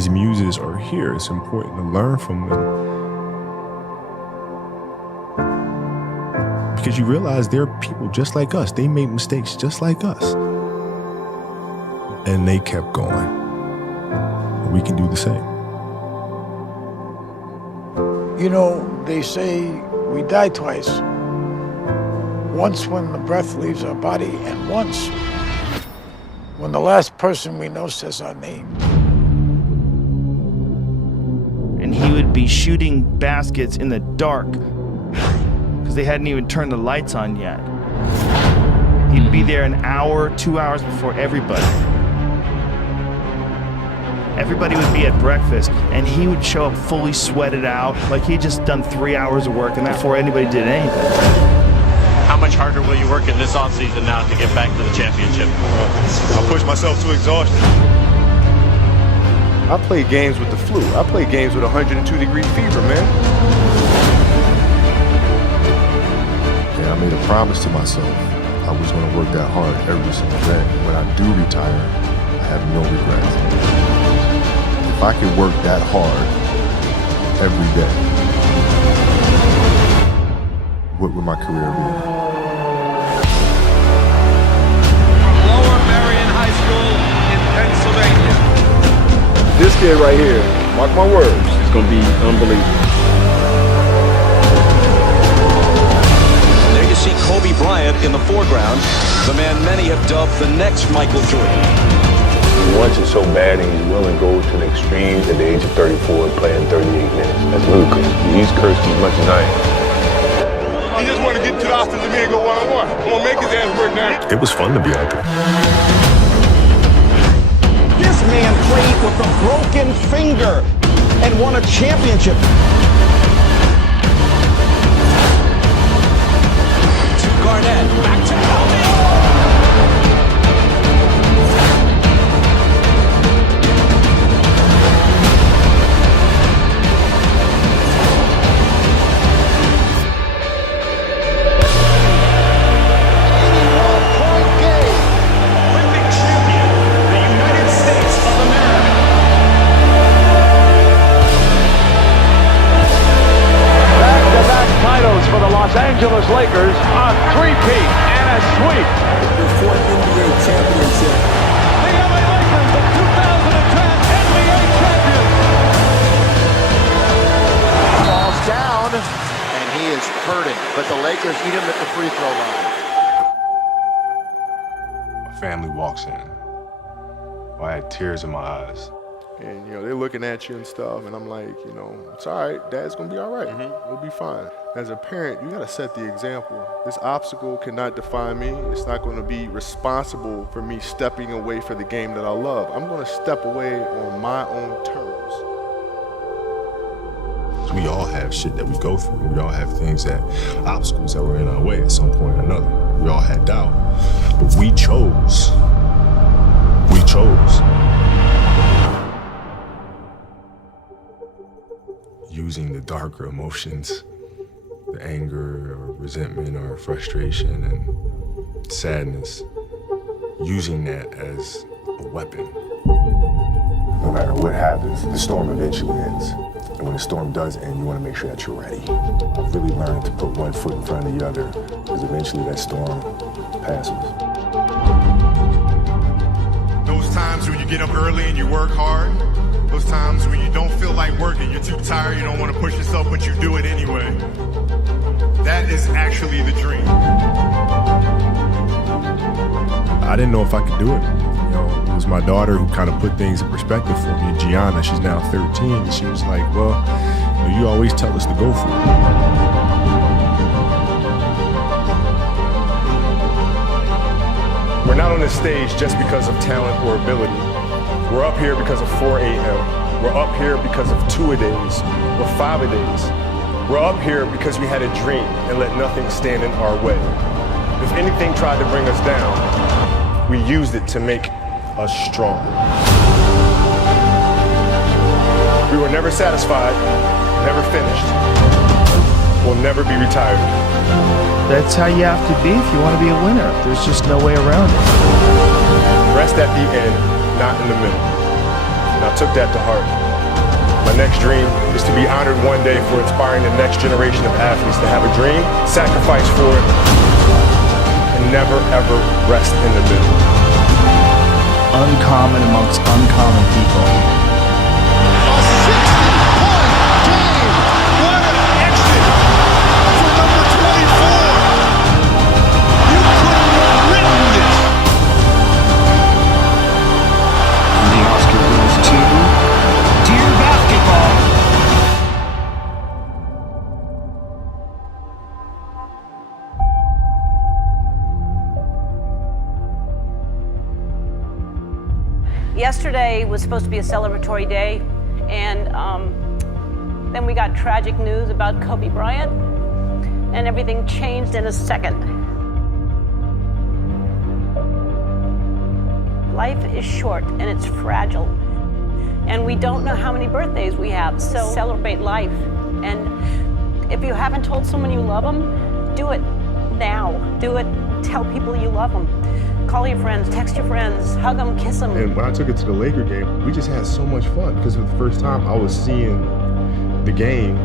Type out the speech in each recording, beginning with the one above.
these muses are here. It's important to learn from them. Because you realize they're people just like us. They made mistakes just like us. And they kept going. We can do the same. You know, they say we die twice. Once when the breath leaves our body, and once when the last person we know says our name. And he would be shooting baskets in the dark because they hadn't even turned the lights on yet. He'd be there an hour, 2 hours before everybody. Everybody would be at breakfast, and he would show up fully sweated out, like he'd just done 3 hours of work and before anybody did anything. How much harder will you work in this offseason now to get back to the championship? I push myself to exhaustion. I play games with the flu. I play games with 102-degree fever, man. And I made a promise to myself I was going to work that hard every single day. When I do retire, I have no regrets. If I could work that hard every day, what would my career be? Lower Marion High School in Pennsylvania. This kid right here, mark my words, is going to be unbelievable. There you see Kobe Bryant in the foreground, the man many have dubbed the next Michael Jordan. He wants it so bad and he's willing to go to the extremes at the age of 34 playing 38 minutes. That's ludicrous. He's cursed as much as I am. He just want to get to the offensive and go one-on-one. I'm going to make his ass work now. It was fun to be out there. This man played with a broken finger and won a championship. To Garnett, back to Kobe. For the Los Angeles Lakers, a three-peat and a sweep. The fourth NBA championship. The LA Lakers, the 2010 NBA champions. Falls down, and he is hurting. But the Lakers eat him at the free throw line. My family walks in. I had tears in my eyes. And, they're looking at you and stuff, and I'm like, it's all right. Dad's going to be all right. We'll be fine. As a parent, you got to set the example. This obstacle cannot define me. It's not going to be responsible for me stepping away for the game that I love. I'm going to step away on my own terms. We all have shit that we go through. We all have obstacles that were in our way at some point or another. We all had doubt, but we chose. We chose. Using the darker emotions, the anger or resentment or frustration and sadness, using that as a weapon. No matter what happens, the storm eventually ends. And when the storm does end, you want to make sure that you're ready. I've really learned to put one foot in front of the other, because eventually that storm passes. Those times when you get up early and you work hard, those times when you don't feel like working, you're too tired, you don't want to push yourself, but you do it anyway. That is actually the dream. I didn't know if I could do it. It was my daughter who kind of put things in perspective for me. Gianna, she's now 13, and she was like, well, you always tell us to go for it. We're not on this stage just because of talent or ability. We're up here because of 4 a.m. We're up here because of 2-a-days or 5-a-days. We're up here because we had a dream and let nothing stand in our way. If anything tried to bring us down, we used it to make us stronger. We were never satisfied, never finished. We'll never be retired. That's how you have to be if you want to be a winner. There's just no way around it. Rest at the end, not in the middle. And I took that to heart. My next dream is to be honored one day for inspiring the next generation of athletes to have a dream, sacrifice for it, and never ever rest in the middle. Uncommon amongst uncommon people. A 60-point game. What an exit for number 24. You couldn't have written this. And the Oscar goes to Dear Basketball. Yesterday was supposed to be a celebratory day, and then we got tragic news about Kobe Bryant, and everything changed in a second. Life is short and it's fragile, and we don't know how many birthdays we have, so celebrate life. And if you haven't told someone you love them, do it now. Do it. Tell people you love them. Call your friends, text your friends, hug them, kiss them. And when I took it to the Laker game, we just had so much fun because for the first time I was seeing the game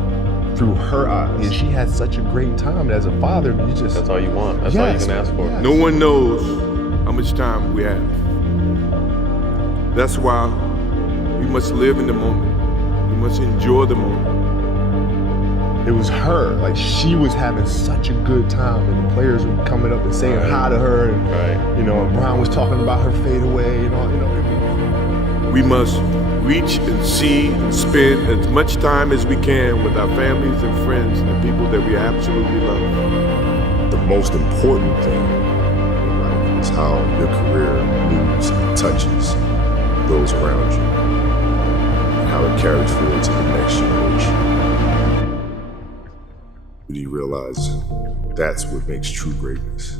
through her eyes. And she had such a great time. And as a father, you just... That's all you want. That's all you can ask for. Yes. No one knows how much time we have. That's why we must live in the moment. We must enjoy the moment. It was her. Like, she was having such a good time, and the players were coming up and saying hi to her. And, you know, and Brian was talking about her fadeaway and all, you know. We must reach and see and spend as much time as we can with our families and friends and the people that we absolutely love. The most important thing in life is how your career moves and touches those around you, and how it carries forward to the next generation. Do you realize that's what makes true greatness?